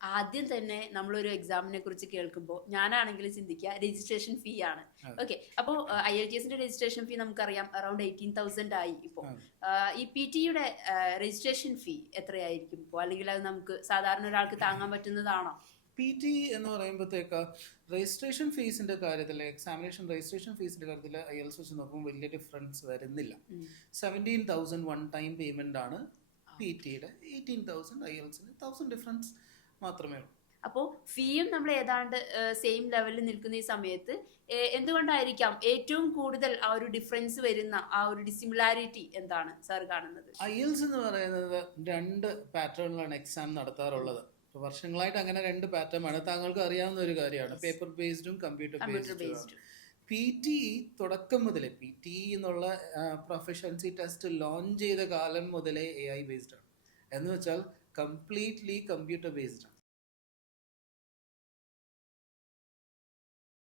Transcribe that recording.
ആദ്യം തന്നെ നമ്മളൊരു എക്സാമിനെ കുറിച്ച് കേൾക്കുമ്പോൾ ഞാനാണെങ്കിൽ ചിന്തിക്കുക രജിസ്ട്രേഷൻ ഫീ ആണ്. അതെ. ഓക്കെ, അപ്പോൾ IELTSന്റെ രജിസ്ട്രേഷൻ ഫീ നമുക്കറിയാം അറൌണ്ട് 18,000 ആയി ഇപ്പോൾ. അതെ. ഈ PT യുടെ രജിസ്ട്രേഷൻ ഫീ എത്രയായിരിക്കും ഇപ്പോൾ, അല്ലെങ്കിൽ അത് നമുക്ക് സാധാരണ ഒരാൾക്ക് താങ്ങാൻ പറ്റുന്നതാണോ? PT എന്ന് പറയുമ്പോഴത്തേക്ക് രജിസ്ട്രേഷൻ ഫീസിന്റെ കാര്യത്തിൽ, എക്സാമിനേഷൻ രജിസ്ട്രേഷൻ ഫീസിന്റെ കാര്യത്തിൽ IELTS വെച്ച് നോക്കുമ്പോൾ വലിയ ഡിഫറൻസ് വരുന്നില്ല. ഉം. 17,000 വൺ ടൈം പേയ്മെന്റ് ആണ് PT യുടെ. 18,000 IELTSന് 1,000 ഡിഫറൻസ് മാത്രമേ ഉള്ളൂ. അപ്പോൾ ഫീയും നമ്മൾ ഏതാണ്ട് സെയിം ലെവലിൽ നിൽക്കുന്ന ഈ സമയത്ത് എന്തുകൊണ്ടായിരിക്കാം ഏറ്റവും കൂടുതൽ ആ ഒരു ഡിഫറൻസ് വരുന്ന ആ ഒരു ഡിസിമിലാരിറ്റി എന്താണ് സാർ കാണുന്നത്? IELTS എന്ന് പറയുന്നത് രണ്ട് പാറ്റേണിലാണ് എക്സാം നടത്താറുള്ളത്. ഇപ്പോൾ വർഷങ്ങളായിട്ട് അങ്ങനെ രണ്ട് പാറ്റേൺ ആണ്, താങ്കൾക്ക് അറിയാവുന്ന ഒരു കാര്യമാണ്. പേപ്പർ ബേസ്ഡും കമ്പ്യൂട്ടർ ബേസ്ഡും. PT തുടക്കം മുതലേ PT എന്നുള്ള പ്രൊഫഷൻസി ടെസ്റ്റ് ലോഞ്ച് ചെയ്ത കാലം മുതലേ AI ബേസ്ഡ് ആണ്. എന്ന് വെച്ചാൽ കംപ്ലീറ്റ്ലി കമ്പ്യൂട്ടർ ബേസ്ഡ് ആണ്.